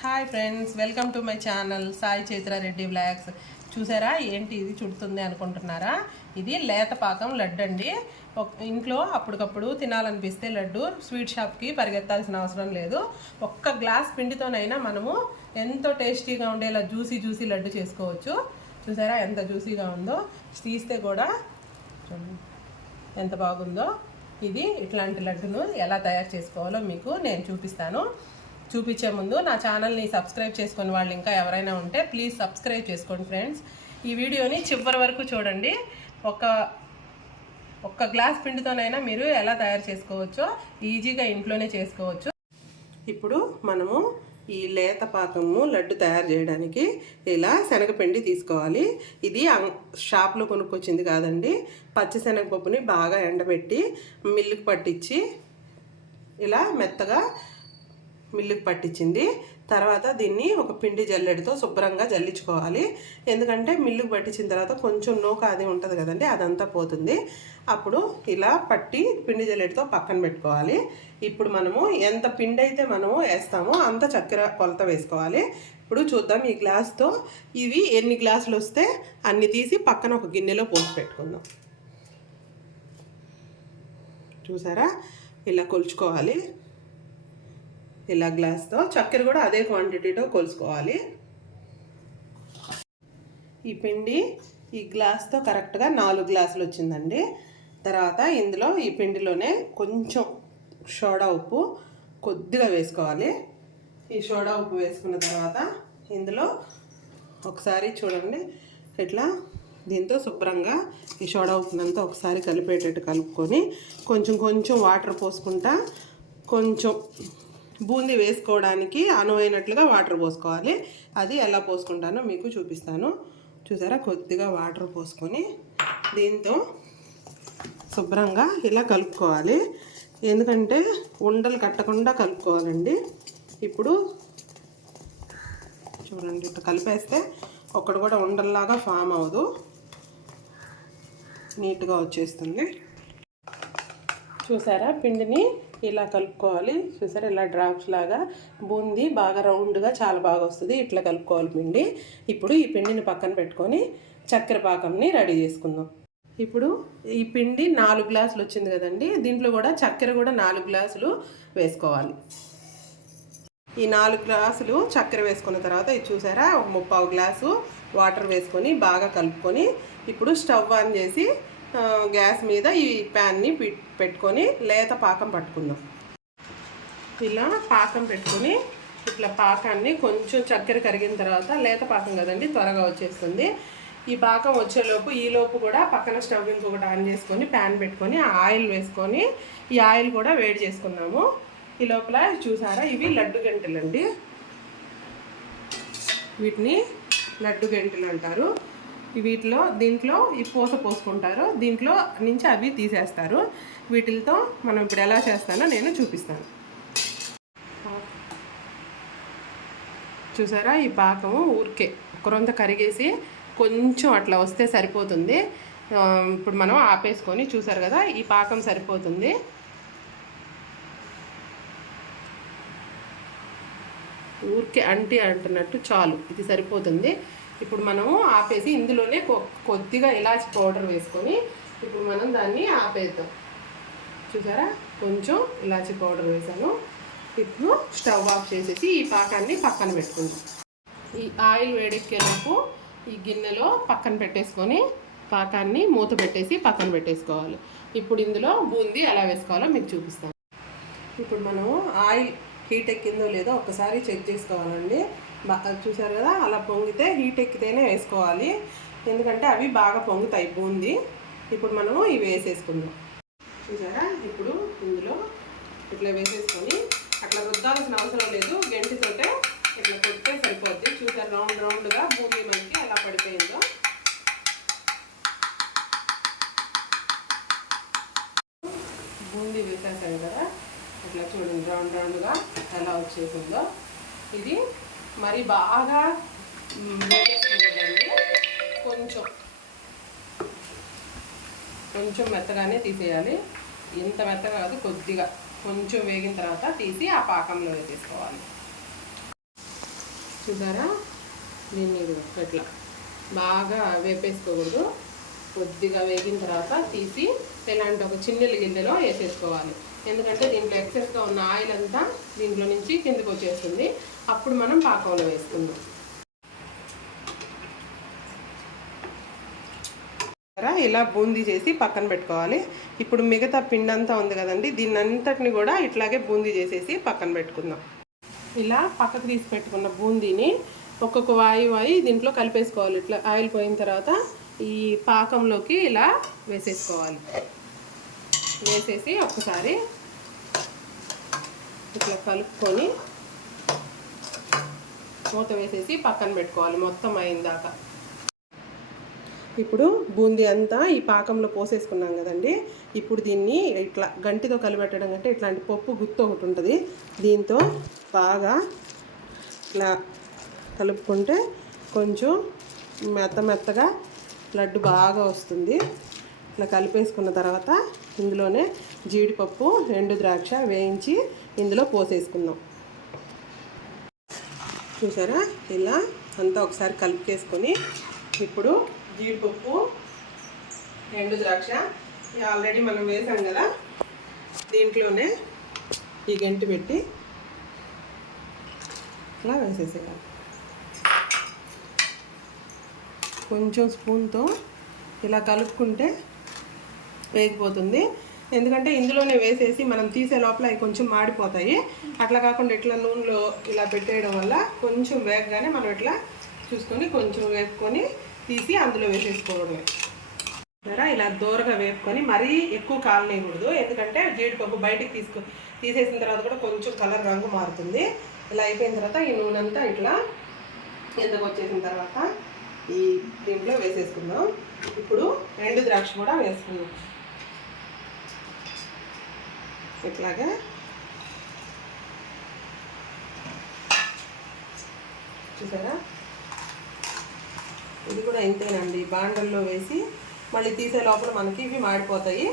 Hi friends welcome to my channel Sai Chaitra Reddy vlogs చూసారా? ఏంటి ఇది చుడుతుంది అనుకుంటున్నారా? ఇది లేత పాకం లడ్డు అండి. ఇంట్లో అప్పటికప్పుడు తినాలనిపిస్తే లడ్డు స్వీట్ షాప్కి పరిగెత్తాల్సిన అవసరం లేదు. ఒక్క గ్లాస్ పిండితోనైనా మనము ఎంతో టేస్టీగా ఉండేలా జ్యూసీ జ్యూసీ లడ్డు చేసుకోవచ్చు. చూసారా ఎంత జ్యూసీగా ఉందో? తీస్తే కూడా ఎంత బాగుందో. ఇది ఇట్లాంటి లడ్డును ఎలా తయారు చేసుకోవాలో మీకు నేను చూపిస్తాను. చూపించే ముందు నా ఛానల్ని సబ్స్క్రైబ్ చేసుకుని వాళ్ళు ఇంకా ఎవరైనా ఉంటే ప్లీజ్ సబ్స్క్రైబ్ చేసుకోండి ఫ్రెండ్స్ ఈ వీడియోని చివరి వరకు చూడండి. ఒక ఒక్క గ్లాస్ పిండితోనైనా మీరు ఎలా తయారు చేసుకోవచ్చో ఈజీగా ఇంట్లోనే చేసుకోవచ్చు. ఇప్పుడు మనము ఈ లేత పాకము లడ్డు తయారు చేయడానికి ఇలా శనగపిండి తీసుకోవాలి. ఇది అం- షాప్లో కొనుక్కొచ్చింది కాదండి. పచ్చి శనగపప్పుని బాగా ఎండబెట్టి మిల్లుకి పట్టించి ఇలా మెత్తగా మిల్లుకి పట్టించింది. తర్వాత దీన్ని ఒక పిండి జల్లెడితో శుభ్రంగా జల్లించుకోవాలి. ఎందుకంటే మిల్లుకి పట్టించిన తర్వాత కొంచెం నూక అది ఉంటుంది కదండి అదంతా పోతుంది. అప్పుడు ఇలా పట్టి పిండి జల్లెడితో పక్కన పెట్టుకోవాలి. ఇప్పుడు మనము ఎంత పిండి అయితే మనము వేస్తామో అంత చక్కెర కొలత వేసుకోవాలి. ఇప్పుడు చూద్దాం ఈ గ్లాస్తో. ఇవి ఎన్ని గ్లాసులు వస్తే అన్ని తీసి పక్కన ఒక గిన్నెలో పోసి పెట్టుకుందాం. చూసారా? ఇలా కొలుచుకోవాలి. ఇలా గ్లాస్తో చక్కెర కూడా అదే క్వాంటిటీతో కొలుసుకోవాలి. ఈ పిండి ఈ గ్లాస్తో కరెక్ట్గా నాలుగు గ్లాసులు వచ్చిందండి. తర్వాత ఇందులో ఈ పిండిలోనే కొంచెం సోడా ఉప్పు కొద్దిగా వేసుకోవాలి. ఈ సోడా ఉప్పు వేసుకున్న తర్వాత ఇందులో ఒకసారి చూడండి. ఇట్లా దీంతో శుభ్రంగా ఈ సోడా ఉప్పునంతా ఒకసారి కలిపేటట్టు కలుపుకొని కొంచెం కొంచెం వాటర్ పోసుకుంటా కొంచెం బూందీ వేసుకోవడానికి అనువైనట్లుగా వాటర్ పోసుకోవాలి. అది ఎలా పోసుకుంటానో మీకు చూపిస్తాను. చూసారా? కొద్దిగా వాటర్ పోసుకొని దీంతో శుభ్రంగా ఇలా కలుపుకోవాలి. ఎందుకంటే ఉండలు కట్టకుండా కలుపుకోవాలండి. ఇప్పుడు చూడండి ఇట్లా కలిపేస్తే ఒకటి కూడా ఉండల్లాగా ఫామ్ అవ్వదు. నీట్గా వచ్చేస్తుంది. చూసారా? పిండిని ఇలా కలుపుకోవాలి. చూసారా? ఇలా డ్రాప్స్ లాగా బూంది బాగా రౌండ్గా చాలా బాగా వస్తుంది. ఇట్లా కలుపుకోవాలి పిండి. ఇప్పుడు ఈ పిండిని పక్కన పెట్టుకొని చక్కెర పాకంని రెడీ చేసుకుందాం. ఇప్పుడు ఈ పిండి నాలుగు గ్లాసులు వచ్చింది కదండి. దీంట్లో కూడా చక్కెర కూడా నాలుగు గ్లాసులు వేసుకోవాలి. ఈ నాలుగు గ్లాసులు చక్కెర వేసుకున్న తర్వాత ఇది చూసారా? ఒక ముప్పావు గ్లాసు వాటర్ వేసుకొని బాగా కలుపుకొని ఇప్పుడు స్టవ్ ఆన్ చేసి గ్యాస్ మీద ఈ ప్యాన్ని పెట్టుకొని లేత పాకం పట్టుకుందాం. ఇలా పాకం పెట్టుకొని ఇట్లా పాకాన్ని కొంచెం చక్కెర కరిగిన తర్వాత లేత పాకం కదండి త్వరగా వచ్చేస్తుంది. ఈ పాకం వచ్చేలోపు ఈలోపు కూడా పక్కన స్టవ్ ఇంకొకటి ఆన్ చేసుకొని ప్యాన్ పెట్టుకొని ఆయిల్ వేసుకొని ఈ ఆయిల్ కూడా వేడి చేసుకున్నాము. ఈ లోపల చూసారా ఇవి లడ్డు గంటలండి. వీటిని లడ్డు గంటలు అంటారు. వీటిలో దీంట్లో ఈ పూస పోసుకుంటారు. దీంట్లో నుంచి అవి తీసేస్తారు. వీటితో మనం ఇప్పుడు ఎలా చేస్తానో నేను చూపిస్తాను. చూసారా? ఈ పాకము ఊరికే ఒకరొంత కరిగేసి కొంచెం అట్లా వస్తే సరిపోతుంది. ఇప్పుడు మనం ఆపేసుకొని చూసారు కదా ఈ పాకం సరిపోతుంది. ఊరికే అంటి అంటున్నట్టు చాలు ఇది సరిపోతుంది. ఇప్పుడు మనము ఆపేసి ఇందులోనే కొ- కొద్దిగా ఇలాచి పౌడర్ వేసుకొని ఇప్పుడు మనం దాన్ని ఆపేద్దాం. చూసారా? కొంచెం ఇలాచి పౌడర్ వేసాను. ఇప్పుడు స్టవ్ ఆఫ్ చేసేసి ఈ పాకాన్ని పక్కన పెట్టుకుందాం. ఈ ఆయిల్ వేడెక్కేలోపు ఈ గిన్నెలో పక్కన పెట్టేసుకొని పాకాన్ని మూత పెట్టేసి పక్కన పెట్టేసుకోవాలి. ఇప్పుడు ఇందులో బూందీ ఎలా వేసుకోవాలో మీకు చూపిస్తాను. ఇప్పుడు మనము ఆయిల్ హీట్ ఎక్కిందో లేదో ఒకసారి చెక్ చేసుకోవాలండి. చూసారు కదా? అలా పొంగితే హీట్ ఎక్కితేనే వేసుకోవాలి. ఎందుకంటే అవి బాగా పొంగుతాయి బూంది. ఇప్పుడు మనము ఇవి వేసేసుకుందాం. చూసారా ఇప్పుడు ఇందులో ఇట్లా వేసేసుకొని అట్లా రుద్దాల్సిన అవసరం లేదు. గంటితోటే ఇట్లా కొట్టే సరిపోద్ది. చూసారు రౌండ్ రౌండ్గా బూందీ మనకి ఎలా పడిపోయిందో. బూందీ వేసేసాను కదా? ఇట్లా చూడండి రౌండ్ రౌండ్గా ఎలా వచ్చేసిందో. ఇది మరి బాగా మ్, కొంచెం కొంచెం మెత్తగానే తీసేయాలి. ఇంత మెత్తగా కాదు కొద్దిగా. కొంచెం వేగిన తర్వాత తీసి ఆ పాకంలో వేసేసుకోవాలి చూసారా? దీన్ని ఇదిగో ఇట్లా బాగా వేపేసుకోకూడదు. కొద్దిగా వేగిన తర్వాత తీసి ఇలాంటి ఒక చిన్నెల గిన్నెలో వేసేసుకోవాలి. ఎందుకంటే దీంట్లో ఎక్సెస్గా ఉన్న ఆయిల్ అంతా దీంట్లో నుంచి కిందకి వచ్చేస్తుంది. అప్పుడు మనం పాకంలో వేసుకుందాం? ఇలా బూందీ చేసి పక్కన పెట్టుకోవాలి. ఇప్పుడు మిగతా పిండి అంతా ఉంది కదండి దీన్ని అంతటిని కూడా ఇట్లాగే బూందీ చేసేసి పక్కన పెట్టుకుందాం. ఇలా పక్కకు తీసి పెట్టుకున్న బూందీని ఒక్కొక్క వాయి వాయి దీంట్లో కలిపేసుకోవాలి. ఇట్లా ఆయిల్ పోయిన తర్వాత ఈ పాకంలోకి ఇలా వేసేసుకోవాలి. వేసేసి ఒక్కసారి ఇట్లా కలుపుకొని మూత వేసేసి పక్కన పెట్టుకోవాలి మొత్తం అయిందాక ఇప్పుడు బూందీ అంతా ఈ పాకంలో పోసేసుకున్నాం కదండి. ఇప్పుడు దీన్ని ఇట్లా గంటితో కలిపెట్టడం కంటే ఇట్లాంటి పప్పు గుత్తు ఒకటి ఉంటుంది. దీంతో బాగా ఇట్లా కలుపుకుంటే కొంచెం మెత్త మెత్తగా లడ్డు బాగా వస్తుంది. ఇట్లా కలిపేసుకున్న తర్వాత ఇందులోనే జీడిపప్పు ఎండు ద్రాక్ష వేయించి ఇందులో పోసేసుకుందాం. చూసారా? ఇలా అంతా ఒకసారి కలిపేసుకొని ఇప్పుడు జీడిపప్పు ఎండు ద్రాక్ష ఆల్రెడీ మనం వేసాం కదా? దీంట్లోనే ఈ గంటి పెట్టి ఇలా వేసేసేయాలి. కొంచెం స్పూన్తో ఇలా కలుపుకుంటే వేగిపోతుంది. ఎందుకంటే ఇందులోనే వేసేసి మనం తీసే లోపల అవి కొంచెం మాడిపోతాయి. అట్లా కాకుండా ఇట్లా నూనెలో ఇలా పెట్టేయడం వల్ల కొంచెం వేగగానే మనం ఇట్లా చూసుకొని కొంచెం వేపుకొని తీసి అందులో వేసేసుకోవడమే. సరే ఇలా దూరగా వేపుకొని మరీ ఎక్కువ కాలనేయకూడదు. ఎందుకంటే జీడిపప్పు బయటికి తీసుకు తీసేసిన తర్వాత కూడా కొంచెం కలర్ రంగు మారుతుంది. ఇలా అయిపోయిన తర్వాత ఈ నూనె అంతా ఇట్లా ఎందుకు వచ్చేసిన తర్వాత ఈ దీంట్లో వేసేసుకుందాం. ఇప్పుడు రెండు ద్రాక్ష కూడా వేసుకుందాం. ఇట్లాగా. చూసారా? ఇది కూడా ఇంతేనండి. బాండల్లో వేసి మళ్ళీ తీసే లోపల మనకి ఇవి మాడిపోతాయి.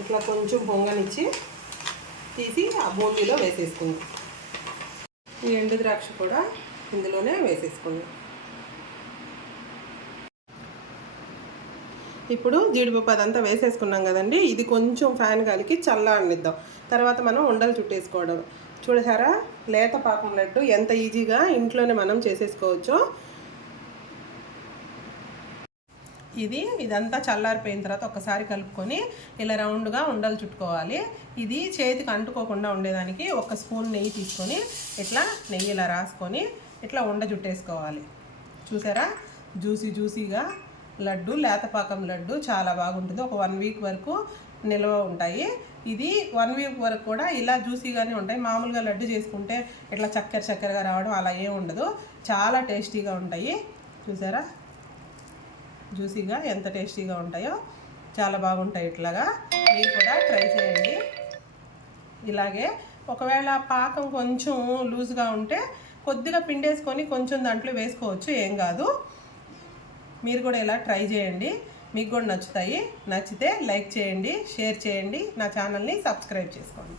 ఇట్లా కొంచెం పొంగనిచ్చి తీసి ఆ బూందీలో వేసేసుకుందాం. ఈ ఎండు ద్రాక్ష కూడా ఇందులోనే వేసేసుకుందాం. ఇప్పుడు జీడిపప్పు అదంతా వేసేసుకున్నాం కదండి. ఇది కొంచెం ఫ్యాన్ గాలికి చల్లనిద్దాం తర్వాత మనం ఉండలు చుట్టేసుకోవడం. చూడసారా లేత పాపం లడ్డు ఎంత ఈజీగా ఇంట్లోనే మనం చేసేసుకోవచ్చో. ఇది ఇదంతా చల్లారిపోయిన తర్వాత ఒకసారి కలుపుకొని ఇలా రౌండ్గా ఉండలు చుట్టుకోవాలి. ఇది చేతికి అంటుకోకుండా ఉండేదానికి ఒక స్పూన్ నెయ్యి తీసుకొని ఇట్లా నెయ్యి ఇలా రాసుకొని ఇట్లా ఉండ చుట్టేసుకోవాలి. చూసారా? జ్యూసీ జ్యూసీగా లడ్డు లేతపాకం లడ్డు చాలా బాగుంటుంది. ఒక వన్ వీక్ వరకు నిల్వ ఉంటాయి. ఇది వన్ వీక్ వరకు కూడా ఇలా జ్యూసీగానే ఉంటాయి. మామూలుగా లడ్డు చేసుకుంటే ఇట్లా చక్కెర చక్కెరగా రావడం అలా ఏం ఉండదు. చాలా టేస్టీగా ఉంటాయి. చూసారా? జ్యూసీగా ఎంత టేస్టీగా ఉంటాయో చాలా బాగుంటాయి ఇట్లాగా. మీరు కూడా ట్రై చేయండి. ఇలాగే ఒకవేళ పాకం కొంచెం లూజ్గా ఉంటే కొద్దిగా పిండేసుకొని కొంచెం దాంట్లో వేసుకోవచ్చు. ఏం కాదు. మీరు కూడా ఇలా ట్రై చేయండి. మీకు కూడా నచ్చుతాయి. నచ్చితే లైక్ చేయండి షేర్ చేయండి. నా ఛానల్ని సబ్స్క్రైబ్ చేసుకోండి.